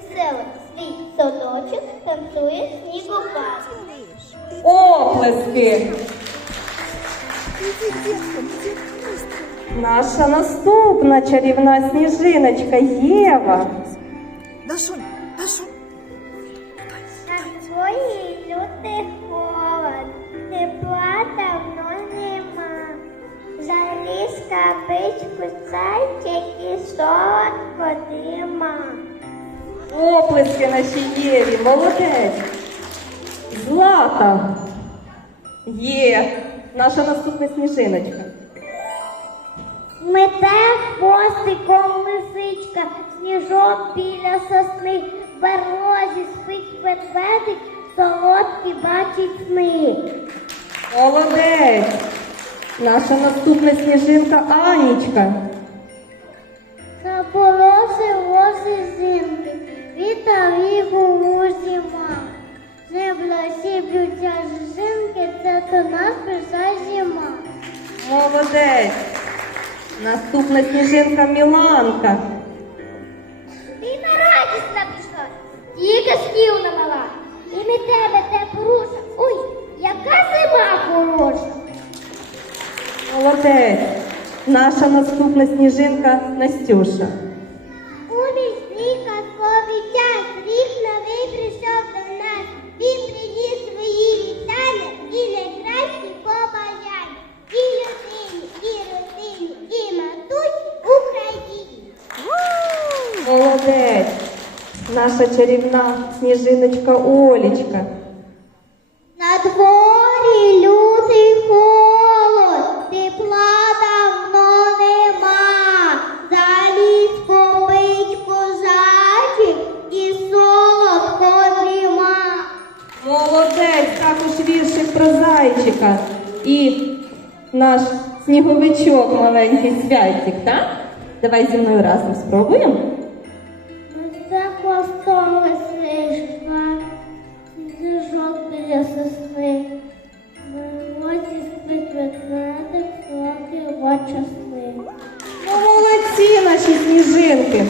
Веселий свій садочок танцює снігопад. Оплески! Наша наступна чарівна сніжиночка Єва. Дашунь, Дашунь. На твої лютий холод, тепла давно нема. Заліз капичку зайчик і солодко дима. Оплески нашій Єві, молодець. Злата. Є. Наша наступна сніжиночка. Мете хвостиком лисичка, сніжок біля сосни, в берлозі спить ведмедик, солодкі бачить сни. Молодець. Наша наступна сніжинка Анічка. Заполоси вози зимки, сіплються жінки, це до нас прийшла зима. Молодець. Наступна сніжинка Міланка. Війна радісна пішла, тільки шкіл намала. І не тебе те поруша. Ой, яка зима хороша. Молодець. Наша наступна сніжинка Настюша. Молодець. Наша чарівна сніжиночка Олічка. На дворі лютий холод, тепла давно нема. Заліз побить козачик і солодко дріма. Молодець, також віршик про зайчика. І наш сніговичок маленький святик, так? Давай зі мною разом спробуємо. Хвостом лисичка, зижок біля. На році спить ведмедик, соки в сни. Ну, молодці наші сніжинки.